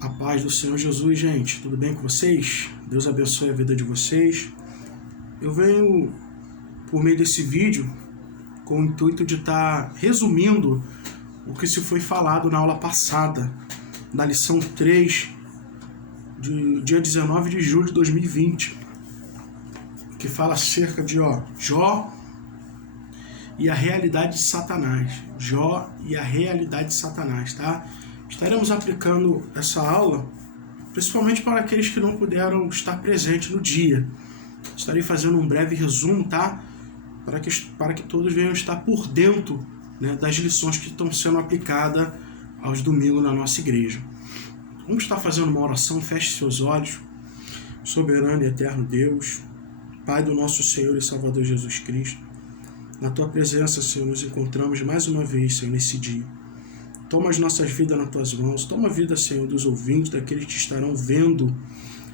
A paz do Senhor Jesus, gente. Tudo bem com vocês? Deus abençoe a vida de vocês. Eu venho, por meio desse vídeo, com o intuito de estar resumindo o que se foi falado na aula passada, na lição 3, de dia 19 de julho de 2020, que fala acerca de Jó e a realidade de Satanás. Jó e a realidade de Satanás, tá? Estaremos aplicando essa aula, principalmente para aqueles que não puderam estar presentes no dia. Estarei fazendo um breve resumo, tá? Para que todos venham estar por dentro, né, das lições que estão sendo aplicadas aos domingos na nossa igreja. Vamos estar fazendo uma oração. Feche seus olhos. Soberano e eterno Deus, Pai do nosso Senhor e Salvador Jesus Cristo, na Tua presença, Senhor, nos encontramos mais uma vez, Senhor, nesse dia. Toma as nossas vidas nas Tuas mãos. Toma a vida, Senhor, dos ouvintes, daqueles que estarão vendo,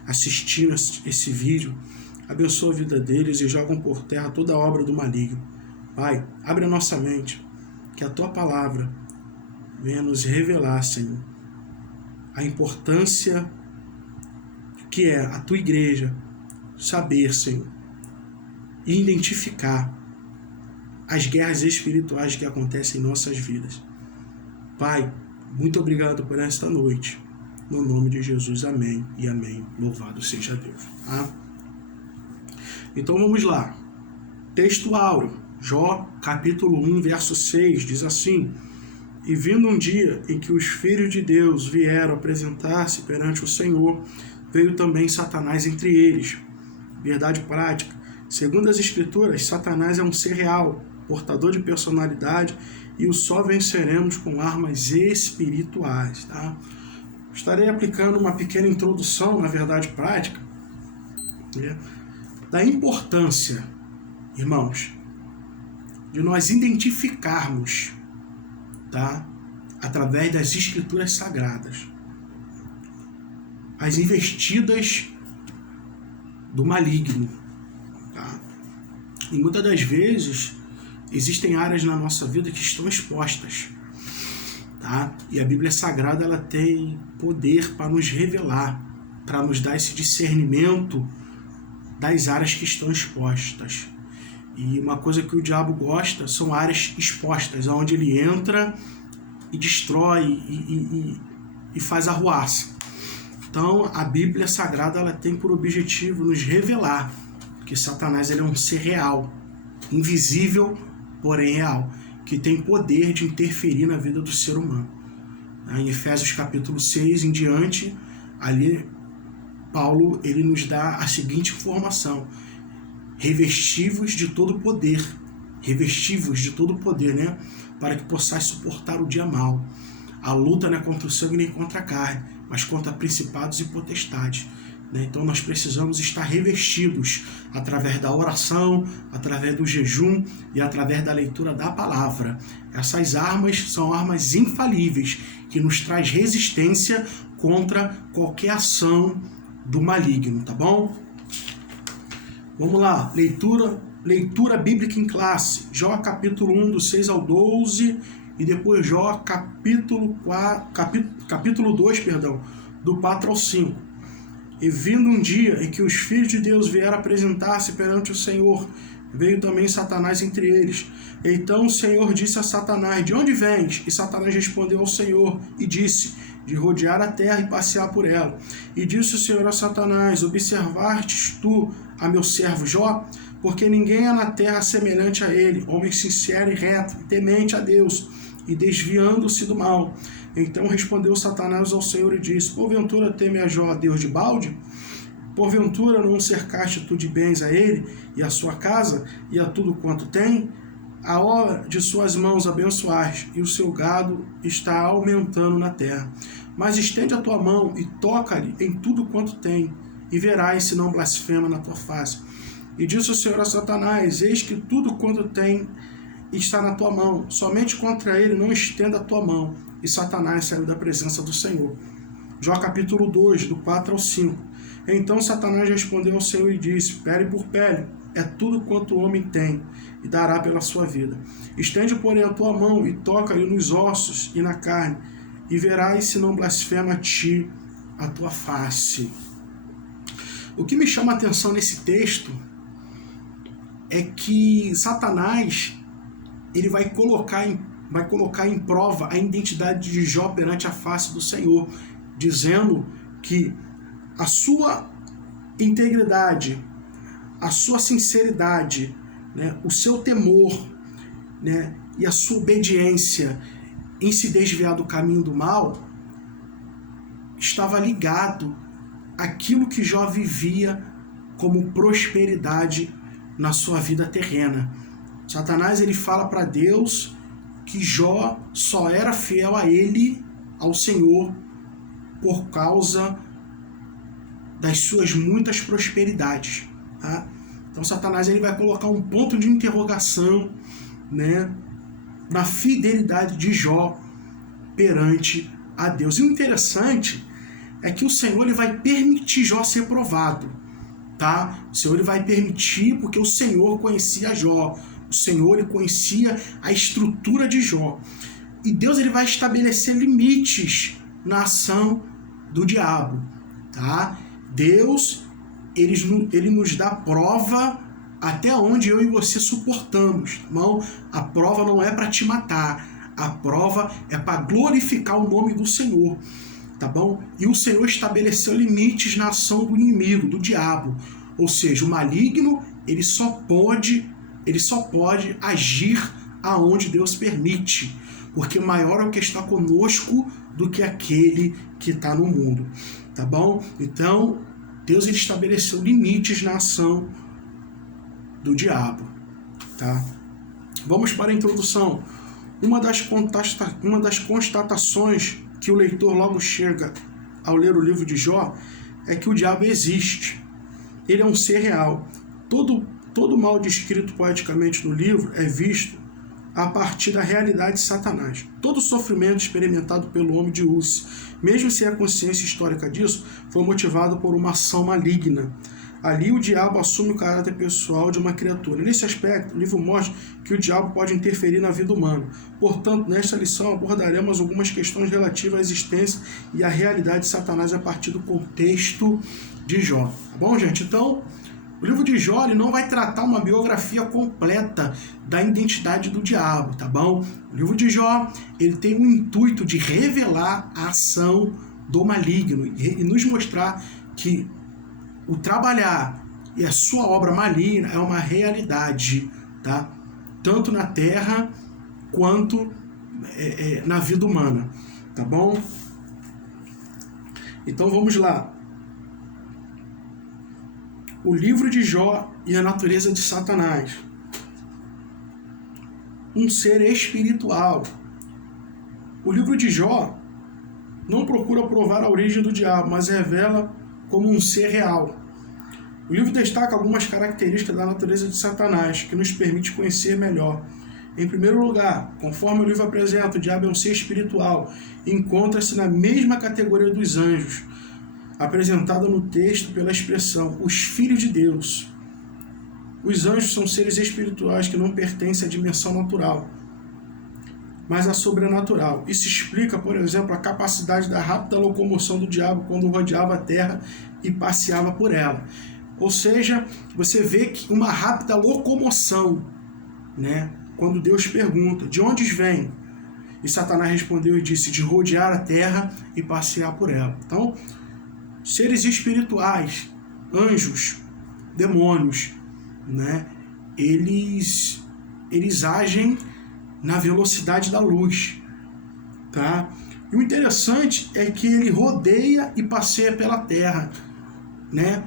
assistindo esse vídeo. Abençoa a vida deles e jogam por terra toda a obra do maligno. Pai, abre a nossa mente, que a Tua palavra venha nos revelar, Senhor, a importância que é a Tua igreja saber, Senhor, e identificar as guerras espirituais que acontecem em nossas vidas. Pai, muito obrigado por esta noite. No nome de Jesus, amém e amém. Louvado seja Deus. Tá? Então vamos lá. Texto áureo. Jó, capítulo 1, verso 6, diz assim: E vindo um dia em que os filhos de Deus vieram apresentar-se perante o Senhor, veio também Satanás entre eles. Verdade prática. Segundo as Escrituras, Satanás é um ser real, portador de personalidade, e o só venceremos com armas espirituais. Tá? Estarei aplicando uma pequena introdução na verdade prática, né, da importância, irmãos, de nós identificarmos, tá, através das Escrituras Sagradas, as investidas do maligno. Tá? E muitas das vezes existem áreas na nossa vida que estão expostas, tá? E a Bíblia Sagrada, ela tem poder para nos revelar, para nos dar esse discernimento das áreas que estão expostas. E uma coisa que o diabo gosta são áreas expostas, onde ele entra e destrói e faz arruaça. Então a Bíblia Sagrada, ela tem por objetivo nos revelar que Satanás, ele é um ser real, invisível, porém real, que tem poder de interferir na vida do ser humano. Em Efésios capítulo 6 em diante, ali Paulo, ele nos dá a seguinte informação: revestivos de todo poder, né, para que possais suportar o dia mau. A luta não é contra o sangue nem contra a carne, mas contra principados e potestades. Então nós precisamos estar revestidos através da oração, através do jejum e através da leitura da palavra. Essas armas são armas infalíveis que nos traz resistência contra qualquer ação do maligno, tá bom? Vamos lá, leitura bíblica em classe. Jó capítulo 1 do 6 ao 12 e depois Jó capítulo 2, do 4 ao 5. E vindo um dia em que os filhos de Deus vieram apresentar-se perante o Senhor, veio também Satanás entre eles. Então o Senhor disse a Satanás: De onde vens? E Satanás respondeu ao Senhor e disse: De rodear a terra e passear por ela. E disse o Senhor a Satanás: Observastes tu a meu servo Jó? Porque ninguém há na terra semelhante a ele, homem sincero e reto, e temente a Deus, e desviando-se do mal. Então respondeu Satanás ao Senhor e disse: Porventura teme a Jó a Deus de balde? Porventura não cercaste tu de bens a ele, e a sua casa, e a tudo quanto tem? A obra de suas mãos abençoaste, e o seu gado está aumentando na terra. Mas estende a tua mão e toca-lhe em tudo quanto tem, e verás se não blasfema na tua face. E disse o Senhor a Satanás: Eis que tudo quanto tem está na tua mão, somente contra ele não estenda a tua mão. E Satanás saiu da presença do Senhor. Jó capítulo 2, do 4 ao 5. Então Satanás respondeu ao Senhor e disse: Pele por pele é tudo quanto o homem tem, e dará pela sua vida. Estende, porém, a tua mão e toca-lhe nos ossos e na carne, e verás se não blasfema a ti a tua face. O que me chama a atenção nesse texto é que Satanás ele vai colocar em prova a identidade de Jó perante a face do Senhor, dizendo que a sua integridade, a sua sinceridade, né, o seu temor, né, e a sua obediência em se desviar do caminho do mal estava ligado àquilo que Jó vivia como prosperidade na sua vida terrena. Satanás ele fala para Deus que Jó só era fiel a ele, ao Senhor, por causa das suas muitas prosperidades, tá? Então Satanás ele vai colocar um ponto de interrogação, né, na fidelidade de Jó perante a Deus. E o interessante é que o Senhor ele vai permitir Jó ser provado, tá? O Senhor ele vai permitir porque o Senhor conhecia Jó, o Senhor ele conhecia a estrutura de Jó. E Deus ele vai estabelecer limites na ação do diabo, tá? Deus ele nos dá prova até onde eu e você suportamos, tá bom? A prova não é para te matar, a prova é para glorificar o nome do Senhor, tá bom? E o Senhor estabeleceu limites na ação do inimigo, do diabo, ou seja, o maligno ele só pode agir aonde Deus permite, porque maior é o que está conosco do que aquele que está no mundo, tá bom? Então Deus ele estabeleceu limites na ação do diabo, tá? Vamos para a introdução. Uma das constatações que o leitor logo chega ao ler o livro de Jó é que o diabo existe. Ele é um ser real. Todo mal descrito poeticamente no livro é visto a partir da realidade de Satanás. Todo sofrimento experimentado pelo homem de Uz, mesmo sem a consciência histórica disso, foi motivado por uma ação maligna. Ali o diabo assume o caráter pessoal de uma criatura. Nesse aspecto, o livro mostra que o diabo pode interferir na vida humana. Portanto, nesta lição abordaremos algumas questões relativas à existência e à realidade de Satanás a partir do contexto de Jó. Tá bom, gente? Então, o livro de Jó ele não vai tratar uma biografia completa da identidade do diabo, tá bom? O livro de Jó ele tem o intuito de revelar a ação do maligno e nos mostrar que o trabalhar e a sua obra maligna é uma realidade, tá? Tanto na terra quanto na vida humana, tá bom? Então vamos lá. O livro de Jó e a natureza de Satanás. Um ser espiritual. O livro de Jó não procura provar a origem do diabo, mas revela como um ser real. O livro destaca algumas características da natureza de Satanás, que nos permite conhecer melhor. Em primeiro lugar, conforme o livro apresenta, o diabo é um ser espiritual e encontra-se na mesma categoria dos anjos, apresentada no texto pela expressão, os filhos de Deus. Os anjos são seres espirituais que não pertencem à dimensão natural, mas à sobrenatural. Isso explica, por exemplo, a capacidade da rápida locomoção do diabo quando rodeava a terra e passeava por ela. Ou seja, você vê que uma rápida locomoção, né? Quando Deus pergunta, de onde vem? E Satanás respondeu e disse, de rodear a terra e passear por ela. Então, seres espirituais, anjos, demônios, né? Eles agem na velocidade da luz, tá? E o interessante é que ele rodeia e passeia pela terra, né?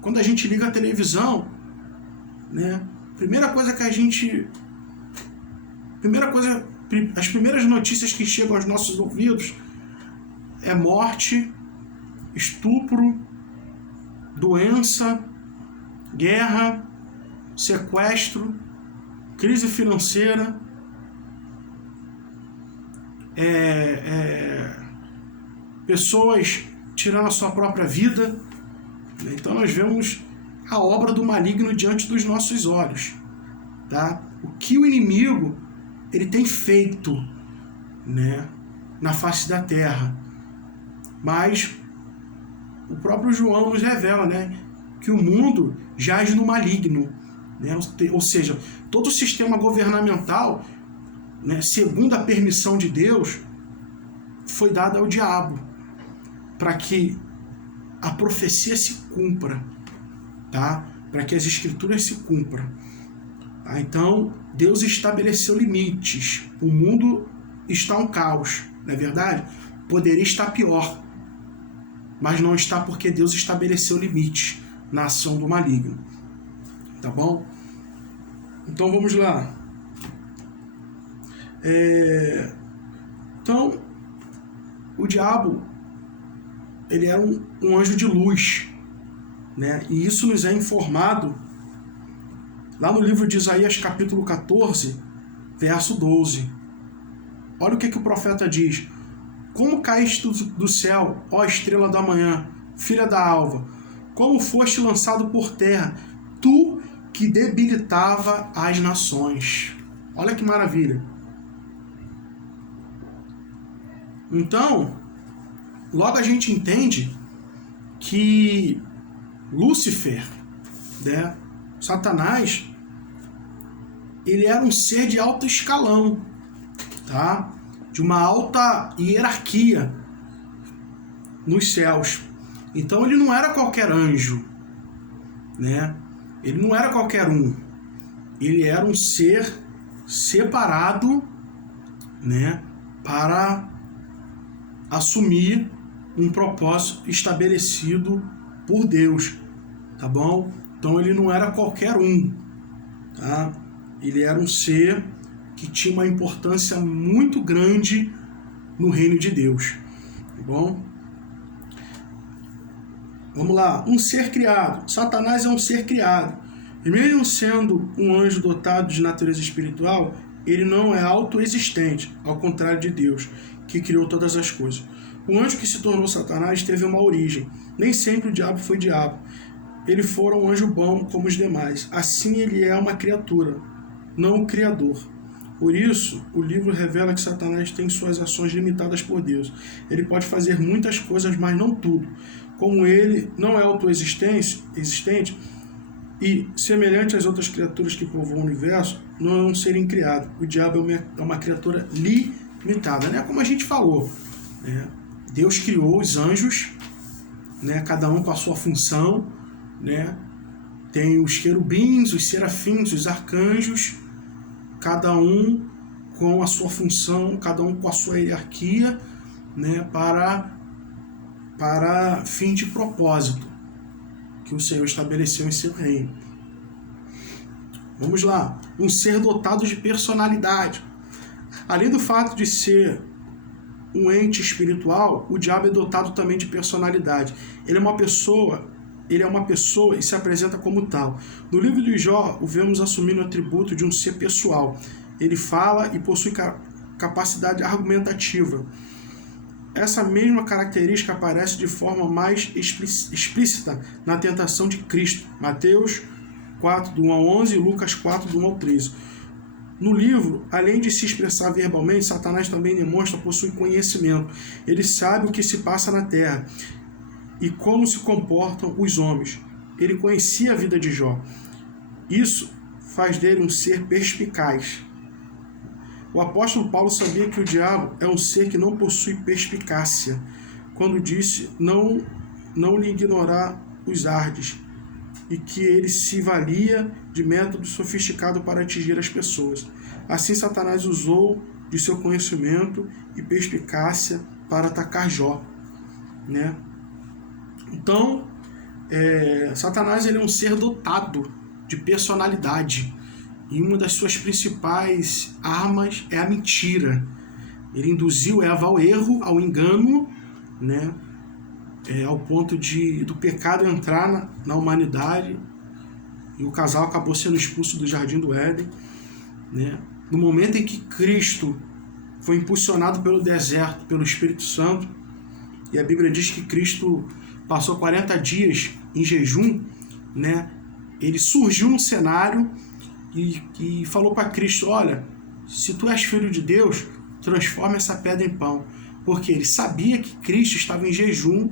Quando a gente liga a televisão, né? As primeiras notícias que chegam aos nossos ouvidos é morte, estupro, doença, guerra, sequestro, crise financeira, pessoas tirando a sua própria vida. Então nós vemos a obra do maligno diante dos nossos olhos, tá? O que o inimigo ele tem feito, né, na face da terra. mas o próprio João nos revela, né, que o mundo jaz no maligno, né? Ou seja, todo o sistema governamental, né, segundo a permissão de Deus, foi dado ao diabo, para que a profecia se cumpra, tá? Para que as escrituras se cumpram. Tá? Então, Deus estabeleceu limites. O mundo está um caos, não é verdade? Poderia estar pior, mas não está, porque Deus estabeleceu limites na ação do maligno. Tá bom? Então vamos lá. Então, o diabo, ele era um anjo de luz, né? E isso nos é informado lá no livro de Isaías, capítulo 14, verso 12. Olha o que o profeta diz: como caíste do céu, ó estrela da manhã, filha da alva, como foste lançado por terra, tu que debilitava as nações. Olha que maravilha. Então, logo a gente entende que Lúcifer, né, Satanás, ele era um ser de alto escalão, tá? De uma alta hierarquia nos céus. Então ele não era qualquer anjo, né? Ele não era qualquer um. Ele era um ser separado, né, para assumir um propósito estabelecido por Deus, tá bom? Então ele não era qualquer um, tá? Ele era um ser que tinha uma importância muito grande no reino de Deus, tá bom? Vamos lá, um ser criado. Satanás é um ser criado. E mesmo sendo um anjo dotado de natureza espiritual, ele não é autoexistente, ao contrário de Deus, que criou todas as coisas. O anjo que se tornou Satanás teve uma origem. Nem sempre o diabo foi diabo. Ele fora um anjo bom como os demais. Assim ele é uma criatura, não o Criador. Por isso, o livro revela que Satanás tem suas ações limitadas por Deus. Ele pode fazer muitas coisas, mas não tudo. Como ele não é autoexistente e semelhante às outras criaturas que povoam o universo, não serem criados. O diabo é uma criatura limitada, né? Como a gente falou, né? Deus criou os anjos, né? Cada um com a sua função, né? Tem os querubins, os serafins, os arcanjos, cada um com a sua função, cada um com a sua hierarquia, né? Para fim de propósito que o Senhor estabeleceu em seu reino. Vamos lá. Um ser dotado de personalidade. Além do fato de ser um ente espiritual, o diabo é dotado também de personalidade. Ele é uma pessoa e se apresenta como tal. No livro de Jó, o vemos assumindo o atributo de um ser pessoal. Ele fala e possui capacidade argumentativa. Essa mesma característica aparece de forma mais explícita na tentação de Cristo. Mateus 4, do 1 ao 11 e Lucas 4, do 1 ao 13. No livro, além de se expressar verbalmente, Satanás também demonstra possuir conhecimento. Ele sabe o que se passa na terra e como se comportam os homens. Ele conhecia a vida de Jó. Isso faz dele um ser perspicaz. O apóstolo Paulo sabia que o diabo é um ser que não possui perspicácia, quando disse não lhe ignorar os ardes, e que ele se valia de método sofisticado para atingir as pessoas. Assim, Satanás usou de seu conhecimento e perspicácia para atacar Jó, né? Então, Satanás ele é um ser dotado de personalidade. E uma das suas principais armas é a mentira. Ele induziu Eva ao erro, ao engano, né? Ao ponto do pecado entrar na humanidade. E o casal acabou sendo expulso do Jardim do Éden, né? No momento em que Cristo foi impulsionado pelo deserto, pelo Espírito Santo, e a Bíblia diz que Cristo passou 40 dias em jejum, né? Ele surgiu no cenário e falou para Cristo: olha, se tu és filho de Deus, transforma essa pedra em pão. porque ele sabia que Cristo estava em jejum,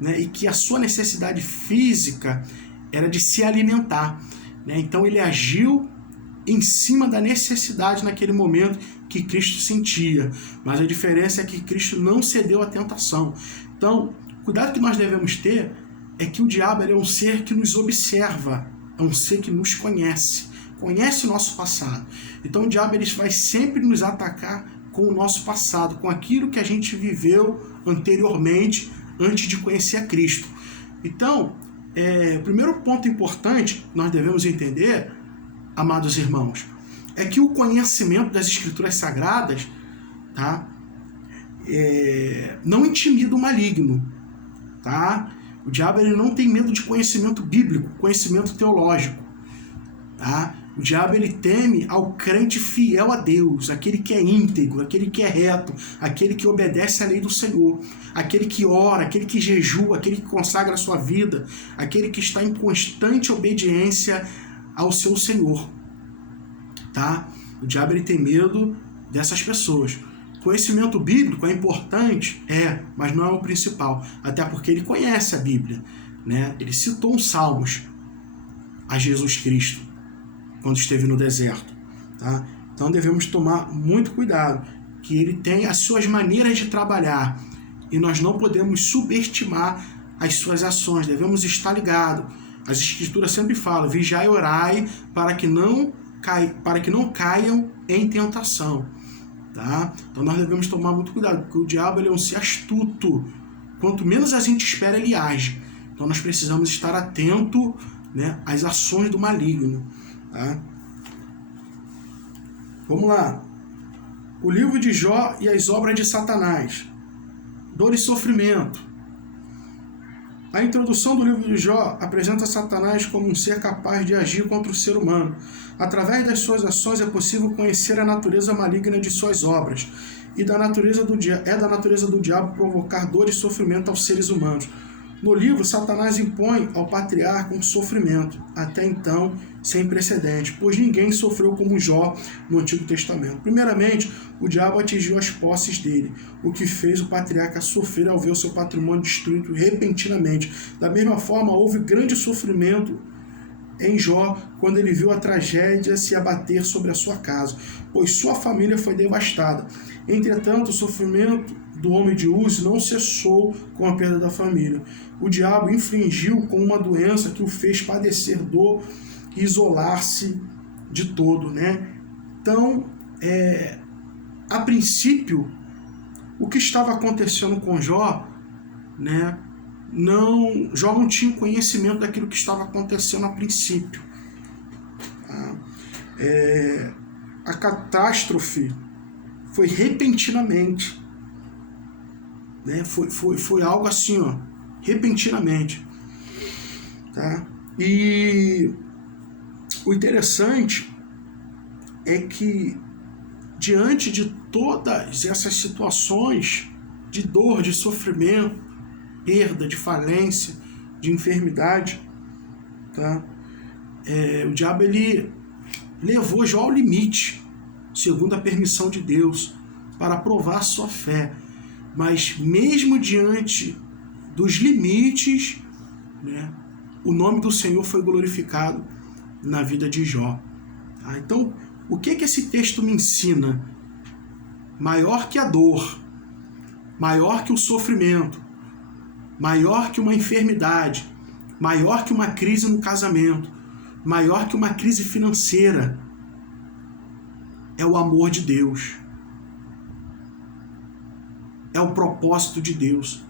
né, e que a sua necessidade física era de se alimentar, né? Então ele agiu em cima da necessidade naquele momento que Cristo sentia, mas a diferença é que Cristo não cedeu à tentação. Então, o cuidado que nós devemos ter é que o diabo é um ser que nos observa, é um ser que nos conhece o nosso passado. Então o diabo ele vai sempre nos atacar com o nosso passado, com aquilo que a gente viveu anteriormente, antes de conhecer a Cristo. Então, o primeiro ponto importante que nós devemos entender, amados irmãos, é que o conhecimento das Escrituras Sagradas, tá, não intimida o maligno. Tá? O diabo ele não tem medo de conhecimento bíblico, conhecimento teológico. Tá? O diabo ele teme ao crente fiel a Deus, aquele que é íntegro, aquele que é reto, aquele que obedece à lei do Senhor, aquele que ora, aquele que jejua, aquele que consagra a sua vida, aquele que está em constante obediência ao seu Senhor. Tá? O diabo ele tem medo dessas pessoas. Conhecimento bíblico é importante? Mas não é o principal, até porque ele conhece a Bíblia, né? Ele citou uns salmos a Jesus Cristo quando esteve no deserto, tá? Então devemos tomar muito cuidado, que ele tem as suas maneiras de trabalhar e nós não podemos subestimar as suas ações, devemos estar ligados. As Escrituras sempre falam, vigiai e orai para que não caiam em tentação. Tá? Então nós devemos tomar muito cuidado, porque o diabo ele é um ser astuto. Quanto menos a gente espera, ele age. Então nós precisamos estar atento, né, às ações do maligno. Tá? Vamos lá. O livro de Jó e as obras de Satanás. Dor e sofrimento. A introdução do livro de Jó apresenta Satanás como um ser capaz de agir contra o ser humano. Através das suas ações é possível conhecer a natureza maligna de suas obras. E da natureza do diabo provocar dor e sofrimento aos seres humanos. No livro, Satanás impõe ao patriarca um sofrimento, até então sem precedente, pois ninguém sofreu como Jó no Antigo Testamento. Primeiramente, o diabo atingiu as posses dele, o que fez o patriarca sofrer ao ver o seu patrimônio destruído repentinamente. Da mesma forma, houve grande sofrimento em Jó quando ele viu a tragédia se abater sobre a sua casa, pois sua família foi devastada. Entretanto, o sofrimento do homem de Uz não cessou com a perda da família. O diabo infligiu com uma doença que o fez padecer dor e isolar-se de todo, né? Então, a princípio, o que estava acontecendo com Jó, né? Jó não tinha conhecimento daquilo que estava acontecendo a princípio. Tá? A catástrofe foi repentinamente, né? Foi algo assim, ó, repentinamente. Tá? E o interessante é que, diante de todas essas situações de dor, de sofrimento, perda, de falência, de enfermidade, tá? O diabo ele levou Jó ao limite, segundo a permissão de Deus, para provar sua fé. Mas mesmo diante dos limites, né, o nome do Senhor foi glorificado na vida de Jó. Tá? Então, o que esse texto me ensina? Maior que a dor, maior que o sofrimento, maior que uma enfermidade, maior que uma crise no casamento, maior que uma crise financeira, é o amor de Deus. É o propósito de Deus.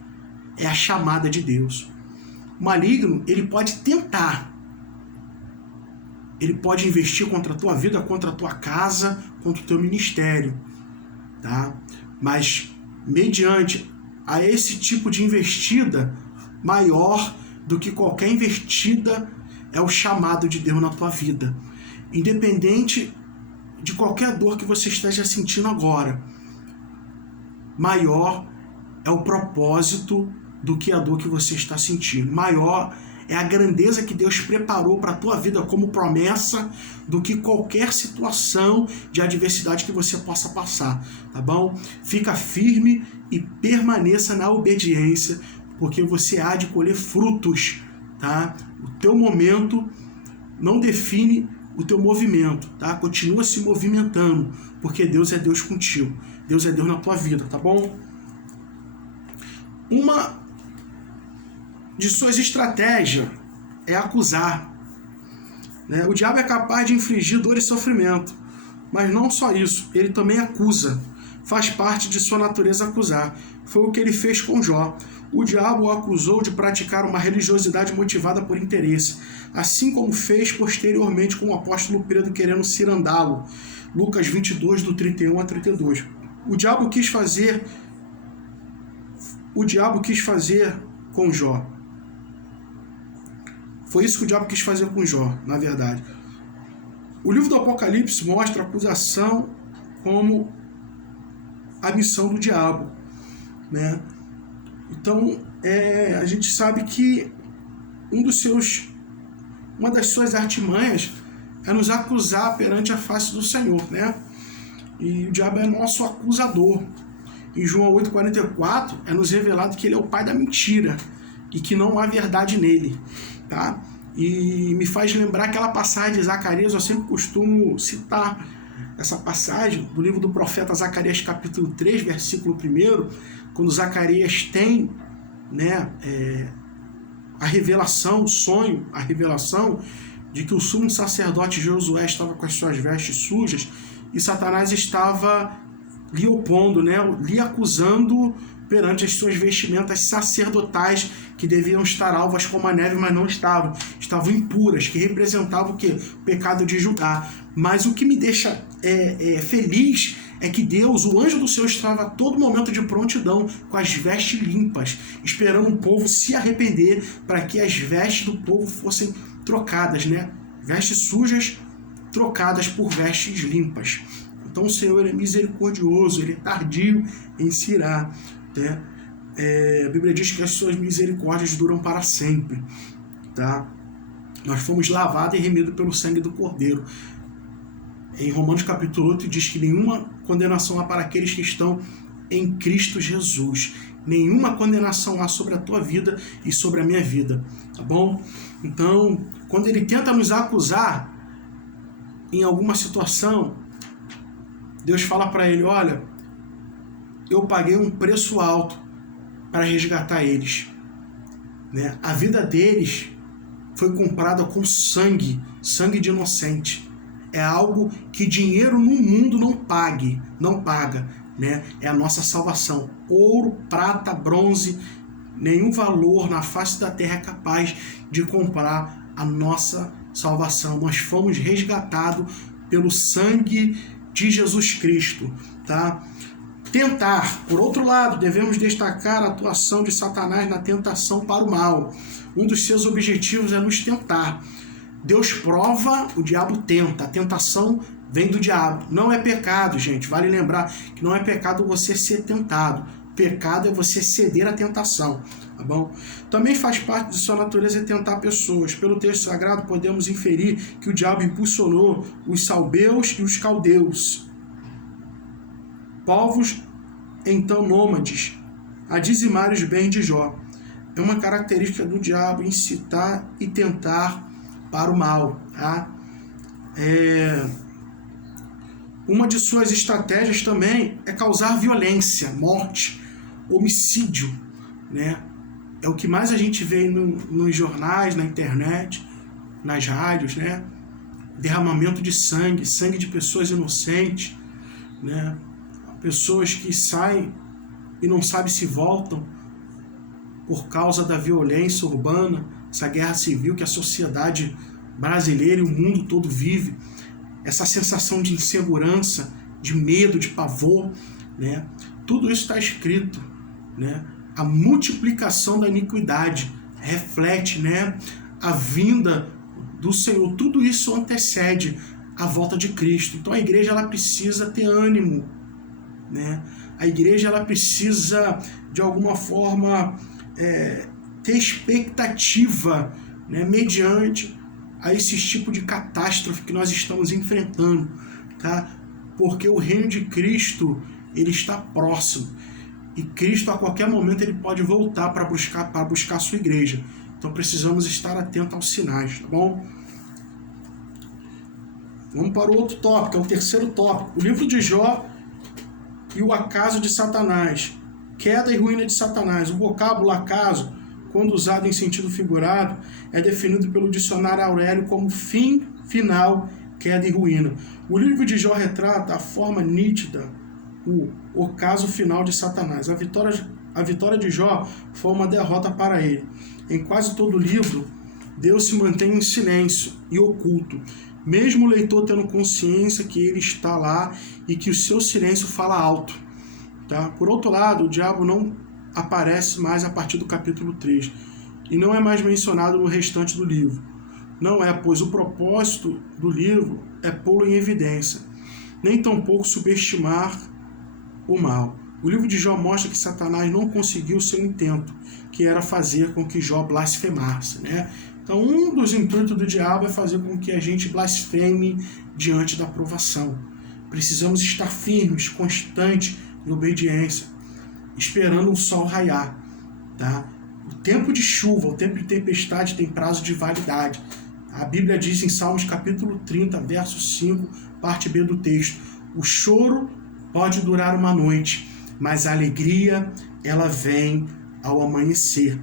É a chamada de Deus. O maligno, ele pode tentar. Ele pode investir contra a tua vida, contra a tua casa, contra o teu ministério. Tá? Mas, mediante a esse tipo de investida, maior do que qualquer investida é o chamado de Deus na tua vida. Independente de qualquer dor que você esteja sentindo agora, maior é o propósito do que a dor que você está sentindo. Maior é a grandeza que Deus preparou para a tua vida como promessa do que qualquer situação de adversidade que você possa passar, tá bom? Fica firme e permaneça na obediência, porque você há de colher frutos, tá? O teu momento não define o teu movimento, tá? Continua se movimentando, porque Deus é Deus contigo. Deus é Deus na tua vida, tá bom? Uma de suas estratégias é acusar, né? O diabo é capaz de infligir dor e sofrimento, mas não só isso, ele também acusa. Faz parte de sua natureza acusar. Foi o que ele fez com Jó. O diabo o acusou de praticar uma religiosidade motivada por interesse, assim como fez posteriormente com o apóstolo Pedro querendo cirandá-lo. Lucas 22, do 31 a 32. O diabo quis fazer com Jó. Foi isso que o diabo quis fazer com Jó, na verdade. O livro do Apocalipse mostra a acusação como a missão do diabo, né? Então, a gente sabe que uma das suas artimanhas é nos acusar perante a face do Senhor, né? E o diabo é nosso acusador. Em João 8,44 é nos revelado que ele é o pai da mentira e que não há verdade nele, tá? E me faz lembrar aquela passagem de Zacarias, eu sempre costumo citar essa passagem do livro do profeta Zacarias, capítulo 3, versículo 1, quando Zacarias tem, né, a revelação, o sonho, a revelação de que o sumo sacerdote Josué estava com as suas vestes sujas e Satanás estava lhe opondo, né, lhe acusando perante as suas vestimentas sacerdotais que deviam estar alvas como a neve, mas não estavam impuras, que representavam o quê? O pecado de Judá. Mas o que me deixa feliz é que Deus, o anjo do Senhor, estava a todo momento de prontidão, com as vestes limpas, esperando o povo se arrepender para que as vestes do povo fossem trocadas, né? Vestes sujas trocadas por vestes limpas. Então o Senhor, ele é misericordioso, ele é tardio em se irar, né? A Bíblia diz que as suas misericórdias duram para sempre, tá? Nós fomos lavados e remidos pelo sangue do Cordeiro. Em Romanos capítulo 8 diz que nenhuma condenação há para aqueles que estão em Cristo Jesus. Nenhuma condenação há sobre a tua vida e sobre a minha vida, tá bom? Então, quando ele tenta nos acusar em alguma situação, Deus fala para ele, olha, eu paguei um preço alto para resgatar eles, né? A vida deles foi comprada com sangue de inocente. É algo que dinheiro no mundo não paga, né? É a nossa salvação. Ouro, prata, bronze, nenhum valor na face da terra é capaz de comprar a nossa salvação. Nós fomos resgatados pelo sangue de Jesus Cristo, tá? Tentar. Por outro lado, devemos destacar a atuação de Satanás na tentação para o mal. Um dos seus objetivos é nos tentar. Deus prova, o diabo tenta. A tentação vem do diabo. Não é pecado, gente. Vale lembrar que não é pecado você ser tentado. Pecado é você ceder à tentação, tá bom? Também faz parte de sua natureza tentar pessoas. Pelo texto sagrado, podemos inferir que o diabo impulsionou os salbeus e os caldeus, povos então nômades, a dizimar os bens de Jó. É uma característica do diabo incitar e tentar para o mal, tá? Uma de suas estratégias também é causar violência, morte, homicídio, né? É o que mais a gente vê nos jornais, na internet, nas rádios, né? Derramamento de sangue de pessoas inocentes, né? Pessoas que saem e não sabem se voltam por causa da violência urbana, essa guerra civil que a sociedade brasileira e o mundo todo vive, essa sensação de insegurança, de medo, de pavor, né? Tudo isso está escrito, né? A multiplicação da iniquidade reflete, né, a vinda do Senhor. Tudo isso antecede a volta de Cristo. Então a igreja, ela precisa ter ânimo, né? A igreja, ela precisa de alguma forma ter expectativa né, mediante a esse tipo de catástrofe que nós estamos enfrentando, tá? Porque o reino de Cristo, ele está próximo. E Cristo, a qualquer momento, ele pode voltar para buscar a sua igreja. Então precisamos estar atentos aos sinais, tá bom? Vamos para o outro tópico, é o terceiro tópico. O livro de Jó e o acaso de Satanás. Queda e ruína de Satanás. O vocábulo acaso, quando usado em sentido figurado, é definido pelo dicionário Aurélio como fim, final, queda e ruína. O livro de Jó retrata a forma nítida, o ocaso final de Satanás. A vitória de Jó foi uma derrota para ele. Em quase todo o livro, Deus se mantém em silêncio e oculto, mesmo o leitor tendo consciência que ele está lá e que o seu silêncio fala alto. Tá? Por outro lado, o diabo não aparece mais a partir do capítulo 3 e não é mais mencionado no restante do livro. Não é, pois o propósito do livro é pô-lo em evidência, nem tampouco subestimar o mal. O livro de Jó mostra que Satanás não conseguiu seu intento, que era fazer com que Jó blasfemasse, né? Então, um dos intuitos do diabo é fazer com que a gente blasfeme diante da provação. Precisamos estar firmes, constantes em obediência, esperando o sol raiar, tá? O tempo de chuva, o tempo de tempestade tem prazo de validade. A Bíblia diz em Salmos capítulo 30, verso 5, parte B do texto: o choro pode durar uma noite, mas a alegria, ela vem ao amanhecer,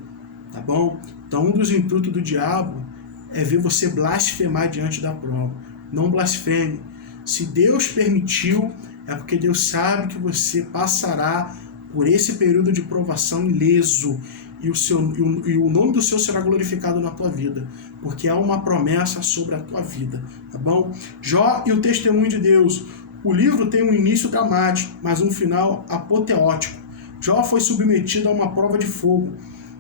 tá bom? Então, um dos intuitos do diabo é ver você blasfemar diante da prova. Não blasfeme. Se Deus permitiu, é porque Deus sabe que você passará por esse período de provação ileso e o nome do Senhor será glorificado na tua vida, porque há uma promessa sobre a tua vida, tá bom? Jó e o testemunho de Deus. O livro tem um início dramático, mas um final apoteótico. Jó foi submetido a uma prova de fogo,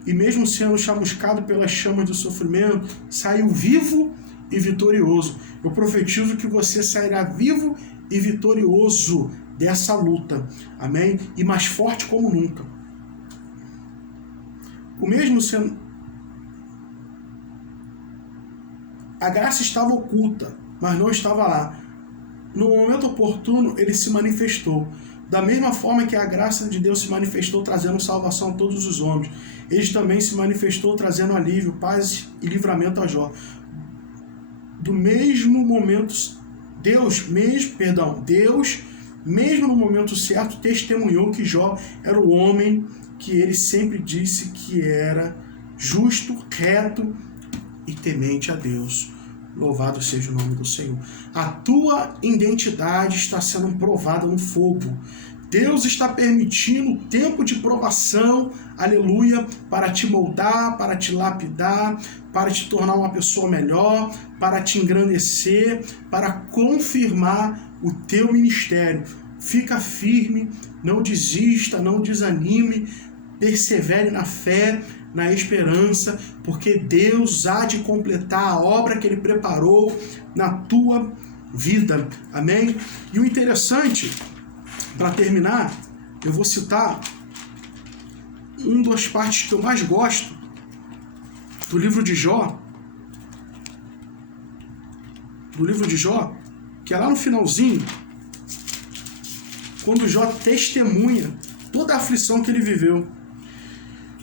e mesmo sendo chamuscado pelas chamas do sofrimento, saiu vivo e vitorioso. Eu profetizo que você sairá vivo e vitorioso dessa luta, amém? E mais forte como nunca. O mesmo sendo... A graça estava oculta, mas não estava lá. No momento oportuno, ele se manifestou. Da mesma forma que a graça de Deus se manifestou trazendo salvação a todos os homens, ele também se manifestou trazendo alívio, paz e livramento a Jó. Do mesmo momento, Deus, mesmo no momento certo, testemunhou que Jó era o homem que ele sempre disse que era justo, reto e temente a Deus. Louvado seja o nome do Senhor. A tua identidade está sendo provada no fogo. Deus está permitindo o tempo de provação, aleluia, para te moldar, para te lapidar, para te tornar uma pessoa melhor, para te engrandecer, para confirmar o teu ministério. Fica firme, não desista, não desanime, persevere na fé, na esperança, porque Deus há de completar a obra que Ele preparou na tua vida. Amém? E o interessante, para terminar, eu vou citar uma das partes que eu mais gosto do livro de Jó, que é lá no finalzinho, quando Jó testemunha toda a aflição que ele viveu.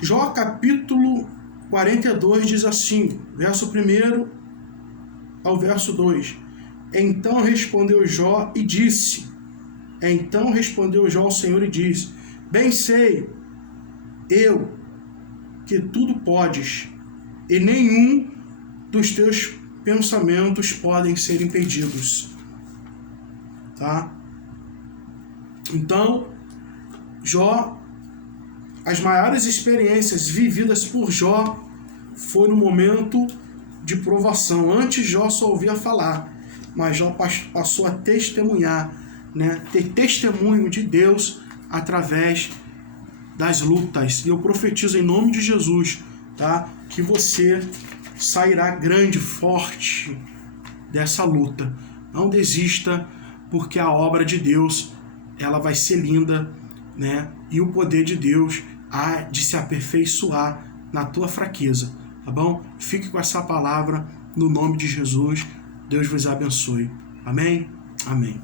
Jó capítulo 42 diz assim, verso 1 ao verso 2. Então respondeu Jó ao Senhor e disse: bem sei eu que tudo podes, e nenhum dos teus pensamentos podem ser impedidos. Tá? Então, Jó, as maiores experiências vividas por Jó foi no momento de provação. Antes Jó só ouvia falar, mas Jó passou a testemunhar, né? Ter testemunho de Deus através das lutas. E eu profetizo em nome de Jesus, tá? Que você sairá grande, forte dessa luta. Não desista, porque a obra de Deus, ela vai ser linda, né? E o poder de Deus há de se aperfeiçoar na tua fraqueza, tá bom? Fique com essa palavra no nome de Jesus. Deus vos abençoe. Amém? Amém.